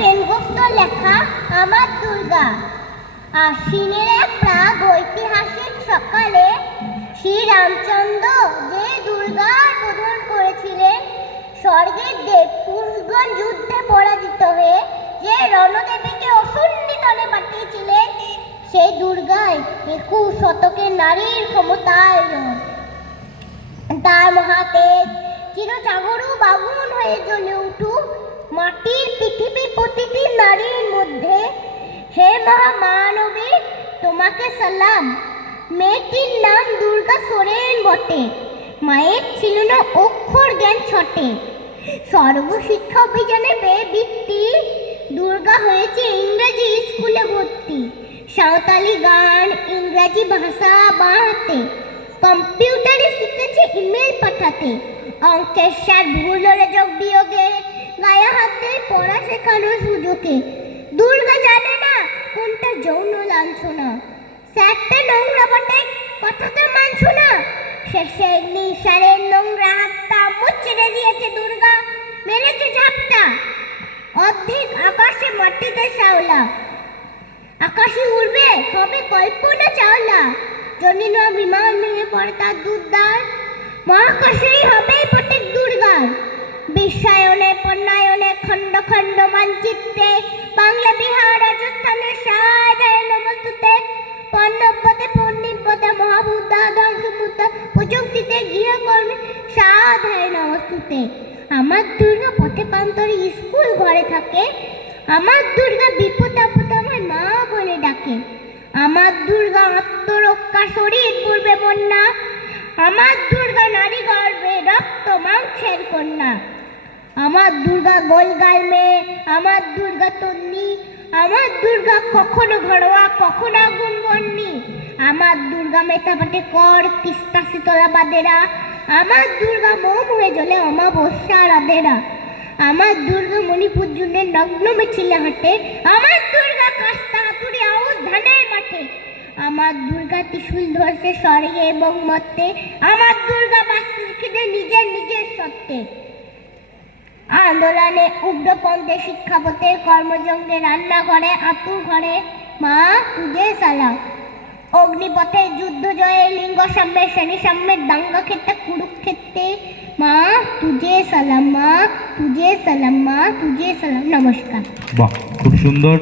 সেনগুপ্ত লেখা আমার দুর্গা। আশ্বিনের এক প্রাগ ঐতিহাসিক সকালে শ্রী রামচন্দ্র যে দুর্গার বোধন করেছিলেন, স্বর্গের দেব পুষ্গণ যুদ্ধে পরাজিত হয়ে যে রণদেবীকে অসুর নিধনে পাঠিয়েছিলেন, সেই দুর্গায় একুশ শতকের নারীর ক্ষমতায় তার মহাতেজ চিরজাগরু বাগুন হয়ে জ্বলে উঠুক মাটির পৃথিবী প্রতিটি নারীর মধ্যে। হে মহামানবী, তোমাকে সালাম। মেয়েটির নাম দুর্গা সোরেন বটে। মায়ের ছিল না অক্ষর জ্ঞান ছটে। সর্বশিক্ষা অভিযানে পেয়ে দুর্গা হয়েছে ইংরেজি স্কুলে ভর্তি। সাঁওতালি গান, ইংরাজি ভাষা বাঁহাতে কম্পিউটারে শিখেছে ইমেল পাঠাতে। অঙ্কের স্যার ভুল হলে যোগ বিয়োগে শেখানোর সুযোগে। দুর্গা জানে না কোনটা যৌন লাঞ্ছনা। স্যারটা নোংরা বটে, কথাটা মানছো না? শেষে নিশারের নোংরা হাতটা মুচড়ে দিয়েছে দুর্গা, মেরেছে ঝাপটা। অর্ধেক আকাশে মাটিতে শ্যাওলা। আকাশে উড়বে হবে কল্পনা চাওলা। না বিমান ভেঙে পড়ে তার দুর্দার মহাকাশেই হবে প্রত্যেক দুর্গার। বিশ্বায়নে পণ্যায়নে খণ্ড খণ্ড মানচিত্রে বাংলা বিহার রাজস্থানের সাধারণ নমস্তুতে পণ্যব্যতে পণ্ডিব্যতে মহাবুদ্ধা ধ্বংসমুদ্ধা প্রযুক্তিতে গৃহকর্মে সাধারণ নমস্তুতে আমার দুর্গা পথে প্রান্তরে স্কুল ঘরে থাকে আমার দুর্গা বিপদ আপদে আমার মা বলে ডাকে আমার দুর্গা আত্মরক্ষা শরীর পূর্বে বন্যা আমার দুর্গা নারী গর্বে রক্ত মাংসের কন্যা আমার দুর্গা গোলগাল মেয়ে, আমার দুর্গা তন্নি, আমার দুর্গা কখনো ঘরোয়া, কখনো আগুন বন্নি। আমার দুর্গা মেটাপাটে কর, তিস্তা শীতলা বাদেরা। আমার দুর্গা মোম হয়ে জ্বলে অমাবস্যা রাধেরা আমার দুর্গা মণিপুর জুনের নগ্ন মিছিলে হাঁটে। আমার দুর্গা কাস্তা হাতুড়ি আউশ ধানের মাঠে। আমার দুর্গা ত্রিশূল ধরছে স্বর্গে এবং মর্তে আমার দুর্গা বাস্তির খিদে নিজের নিজের সত্ত্বে আন্দোলনে উগ্রপন্থে শিক্ষাপথে কর্মজঙ্গে রান্নাঘরে, আতুর ঘরে মা তুজে সালাম। অগ্নিপথে যুদ্ধ জয়ে লিঙ্গ সাম্যে, শ্রেণি সাম্যের দাঙ্গা ক্ষেত্রে, কুরুক্ষেত্রে মা তুজে সালাম, মা তুজে সালাম, মা তুজে সালাম। নমস্কার। বাহ, খুব সুন্দর।